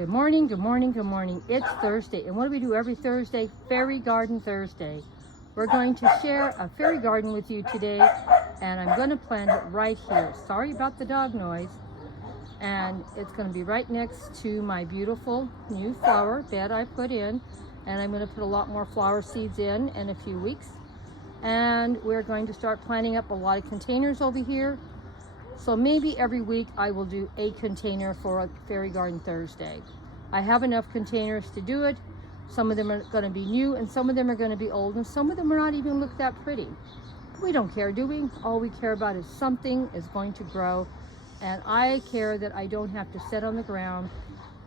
Good morning, good morning, good morning. It's Thursday, and what do we do every Thursday? Fairy Garden Thursday. We're going to share a fairy garden with you today, and I'm going to plant it right here. Sorry about the dog noise. And it's going to be right next to my beautiful new flower bed I put in, and I'm going to put a lot more flower seeds in a few weeks. And we're going to start planting up a lot of containers over here. So maybe every week I will do a container for a Fairy Garden Thursday. I have enough containers to do it. Some of them are going to be new, and some of them are going to be old, and some of them are not even look that pretty. But we don't care, do we? All we care about is something is going to grow, and I care that I don't have to sit on the ground.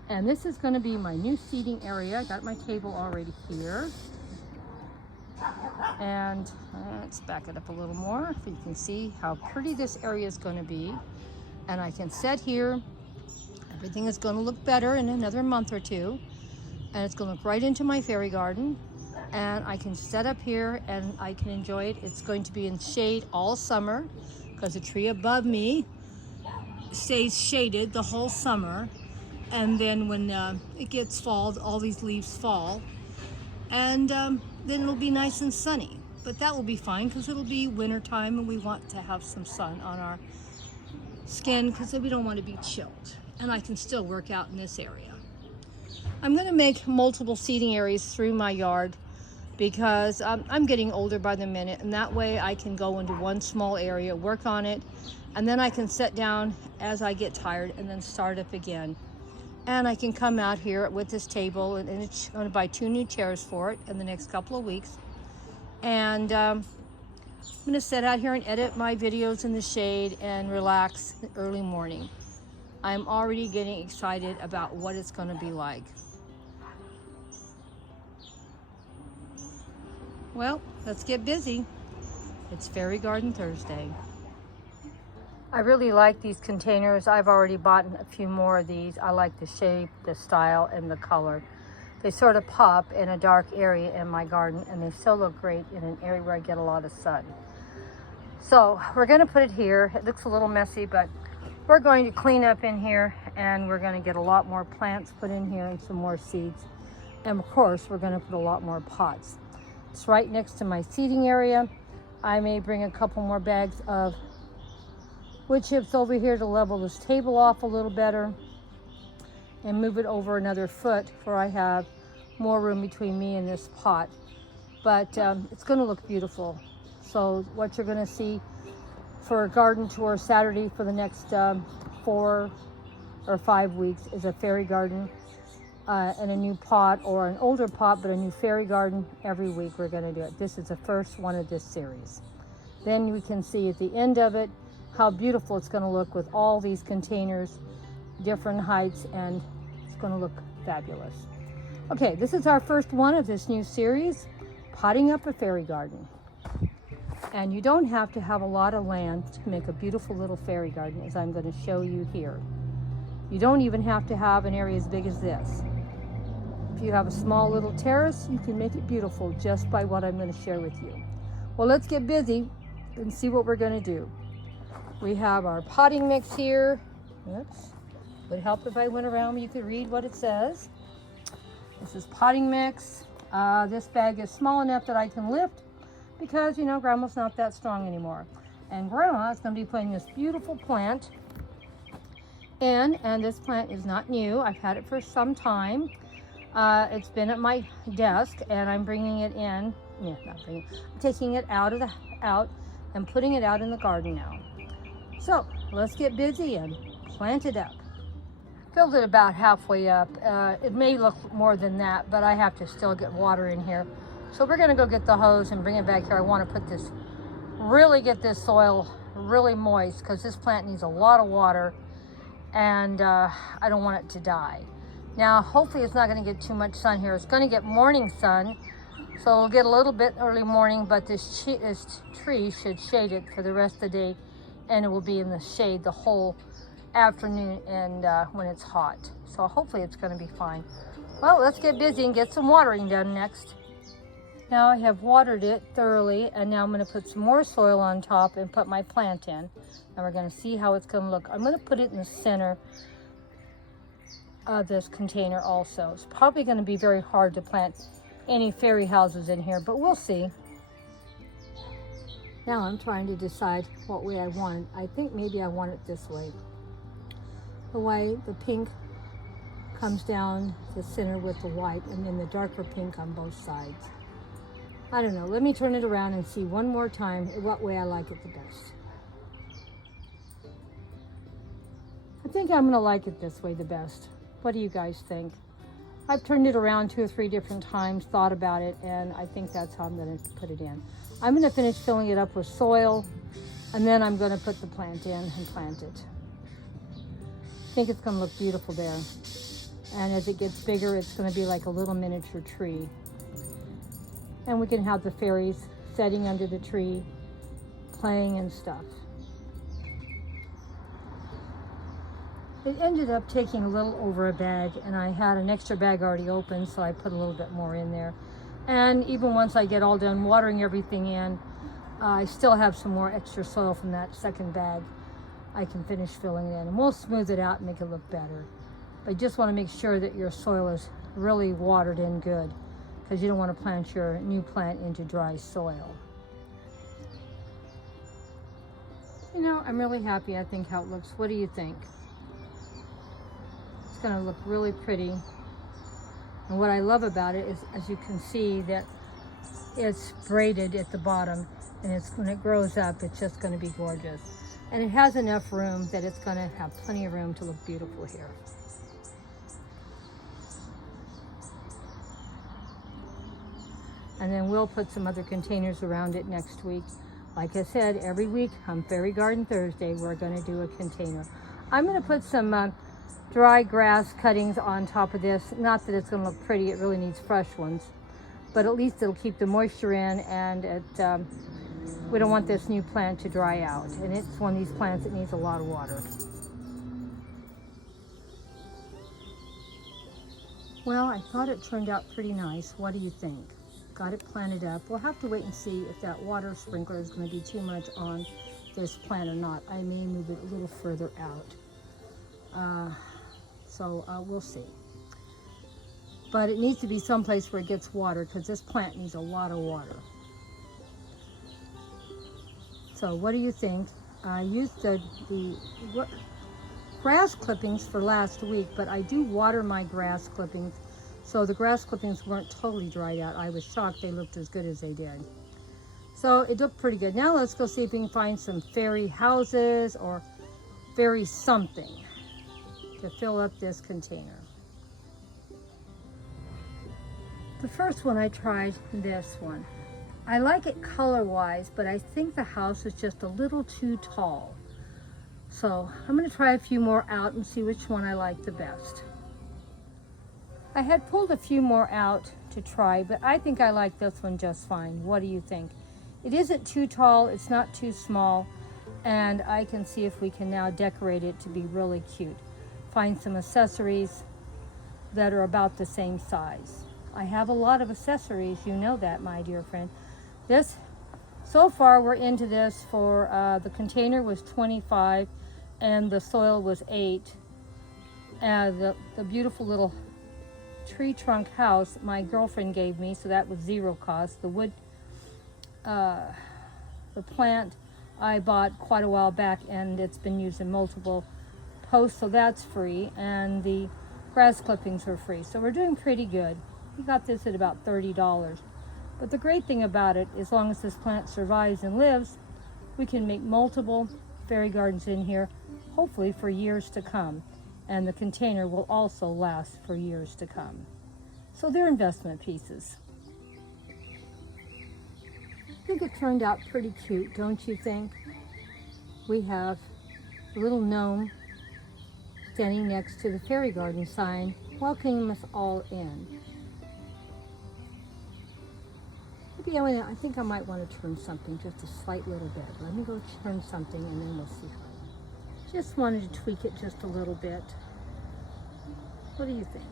And this is going to be my new seating area. I got my table already here. And let's back it up a little more so you can see how pretty this area is going to be. And I can sit here. Everything is going to look better in another month or two, and it's going to look right into my fairy garden. And I can sit up here and I can enjoy it. It's going to be in shade all summer because the tree above me stays shaded the whole summer. And then when it gets fall, all these leaves fall, and then it'll be nice and sunny. But that will be fine because it'll be winter time, and we want to have some sun on our skin because we don't want to be chilled. And I can still work out in this area. I'm going to make multiple seating areas through my yard because I'm getting older by the minute, and that way I can go into one small area, work on it, and then I can sit down as I get tired and then start up again. And I can come out here with this table, and it's going to buy 2 new chairs for it in the next couple of weeks. And I'm going to sit out here and edit my videos in the shade and relax early morning. I'm already getting excited about what it's going to be like. Well, let's get busy. It's Fairy Garden Thursday. I really like these containers. I've already bought a few more of these. I like the shape, the style, and the color. They sort of pop in a dark area in my garden, and they still look great in an area where I get a lot of sun. So we're going to put it here. It looks a little messy, but we're going to clean up in here, and we're going to get a lot more plants put in here and some more seeds. And of course, we're going to put a lot more pots. It's right next to my seating area. I may bring a couple more bags of wood chips over here to level this table off a little better and move it over another foot where I have more room between me and this pot. But it's going to look beautiful. So what you're going to see for a garden tour Saturday for the next 4 or 5 weeks is a fairy garden and a new pot, or an older pot but a new fairy garden. Every week we're going to do it. This is the first one of this series. Then we can see at the end of it how beautiful it's going to look with all these containers, different heights, and it's going to look fabulous. Okay, this is our first one of this new series, potting up a fairy garden. And you don't have to have a lot of land to make a beautiful little fairy garden, as I'm going to show you here. You don't even have to have an area as big as this. If you have a small little terrace, you can make it beautiful just by what I'm going to share with you. Well, let's get busy and see what we're going to do. We have our potting mix here. Oops. Would help if I went around, you could read what it says. This is potting mix. This bag is small enough that I can lift because, you know, Grandma's not that strong anymore. And Grandma is going to be putting this beautiful plant in, and this plant is not new. I've had it for some time. It's been at my desk, and I'm bringing it in. Yeah, I'm taking it out and putting it out in the garden now. So let's get busy and plant it up. Filled it about halfway up. It may look more than that, but I have to still get water in here. So we're gonna go get the hose and bring it back here. I wanna get this soil really moist because this plant needs a lot of water, and I don't want it to die. Now, hopefully it's not gonna get too much sun here. It's gonna get morning sun, so we'll get a little bit early morning, but this tree should shade it for the rest of the day, and it will be in the shade the whole afternoon and when it's hot. So hopefully it's going to be fine. Well, let's get busy and get some watering done next. Now I have watered it thoroughly, and now I'm going to put some more soil on top and put my plant in. And we're going to see how it's going to look. I'm going to put it in the center this container also. It's probably going to be very hard to plant any fairy houses in here, but we'll see. Now I'm trying to decide what way I want it. I think maybe I want it this way. The way the pink comes down the center with the white, and then the darker pink on both sides. I don't know. Let me turn it around and see one more time what way I like it the best. I think I'm going to like it this way the best. What do you guys think? I've turned it around 2 or 3 different times, thought about it, and I think that's how I'm going to put it in. I'm going to finish filling it up with soil, and then I'm going to put the plant in and plant it. I think it's going to look beautiful there. And as it gets bigger, it's going to be like a little miniature tree. And we can have the fairies sitting under the tree, playing and stuff. It ended up taking a little over a bag, and I had an extra bag already open, so I put a little bit more in there. And even once I get all done watering everything in, I still have some more extra soil from that second bag. I can finish filling it in, and we'll smooth it out and make it look better. But you just want to make sure that your soil is really watered in good, because you don't want to plant your new plant into dry soil. You know, I'm really happy, I think, how it looks. What do you think? It's going to look really pretty. And what I love about it is, as you can see, that it's braided at the bottom, and when it grows up, it's just going to be gorgeous. And it has enough room that it's going to have plenty of room to look beautiful here. And then we'll put some other containers around it next week. Like I said, every week on Fairy Garden Thursday, we're going to do a container. I'm going to put some dry grass cuttings on top of this. Not that it's going to look pretty, it really needs fresh ones. But at least it'll keep the moisture in, and we don't want this new plant to dry out. And it's one of these plants that needs a lot of water. Well, I thought it turned out pretty nice. What do you think? Got it planted up. We'll have to wait and see if that water sprinkler is going to be too much on this plant or not. I may move it a little further out. We'll see. But it needs to be someplace where it gets water, because this plant needs a lot of water. So what do you think? I used the grass clippings for last week, but I do water my grass clippings. So the grass clippings weren't totally dried out. I was shocked they looked as good as they did. So it looked pretty good. Now let's go see if we can find some fairy houses or fairy something to fill up this container. The first one I tried, this one. I like it color-wise, but I think the house is just a little too tall. So I'm going to try a few more out and see which one I like the best. I had pulled a few more out to try, but I think I like this one just fine. What do you think? It isn't too tall, it's not too small, and I can see if we can now decorate it to be really cute. Find some accessories that are about the same size. I have a lot of accessories, you know that, my dear friend. So far we're into this for, the container was 25 and the soil was 8. The beautiful little tree trunk house my girlfriend gave me, so that was 0 cost. The wood, the plant I bought quite a while back, and it's been used in multiple posts, so that's free, and the grass clippings are free. So we're doing pretty good. We got this at about $30. But the great thing about it, as long as this plant survives and lives, we can make multiple fairy gardens in here, hopefully for years to come. And the container will also last for years to come. So they're investment pieces. I think it turned out pretty cute, don't you think? We have a little gnome standing next to the fairy garden sign, welcoming us all in. Maybe I think I might want to turn something just a slight little bit. Let me go turn something and then we'll see. Just wanted to tweak it just a little bit. What do you think?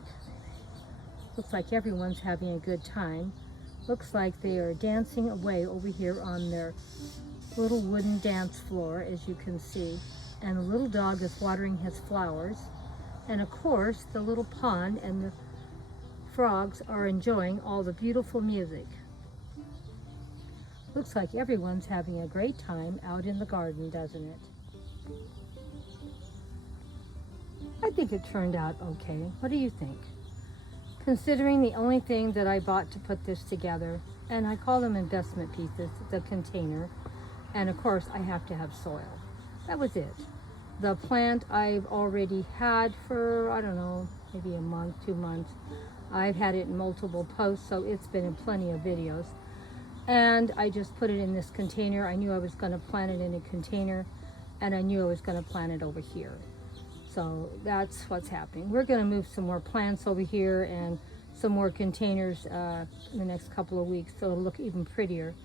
Looks like everyone's having a good time. Looks like they are dancing away over here on their little wooden dance floor, as you can see. And the little dog is watering his flowers. And of course, the little pond and the frogs are enjoying all the beautiful music. Looks like everyone's having a great time out in the garden, doesn't it? I think it turned out okay. What do you think? Considering the only thing that I bought to put this together, and I call them investment pieces, the container, and of course I have to have soil. That was it. The plant I've already had for, I don't know, maybe a month, 2 months. I've had it in multiple posts, so it's been in plenty of videos. And I just put it in this container. I knew I was going to plant it in a container, and I knew I was going to plant it over here. So that's what's happening. We're going to move some more plants over here and some more containers in the next couple of weeks, so it'll look even prettier.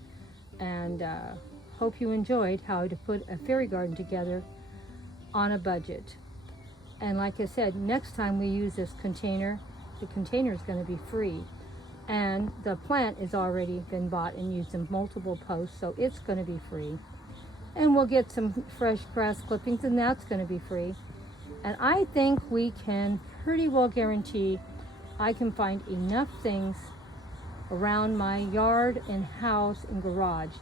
And hope you enjoyed how to put a fairy garden together on a budget. And like I said, next time we use this container, the container is going to be free. And the plant has already been bought and used in multiple posts, so it's going to be free. And we'll get some fresh grass clippings, and that's going to be free. And I think we can pretty well guarantee I can find enough things around my yard and house and garage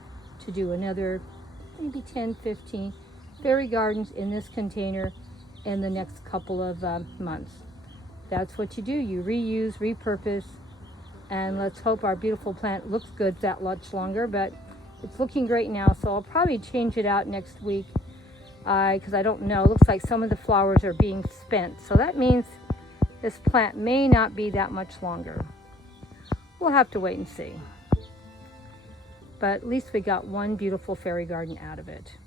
to do another maybe 10, 15 fairy gardens in this container in the next couple of months. That's what you do. You reuse, repurpose, and let's hope our beautiful plant looks good that much longer, but it's looking great now, so I'll probably change it out next week. Because I don't know, it looks like some of the flowers are being spent. So that means this plant may not be that much longer. We'll have to wait and see. But at least we got one beautiful fairy garden out of it.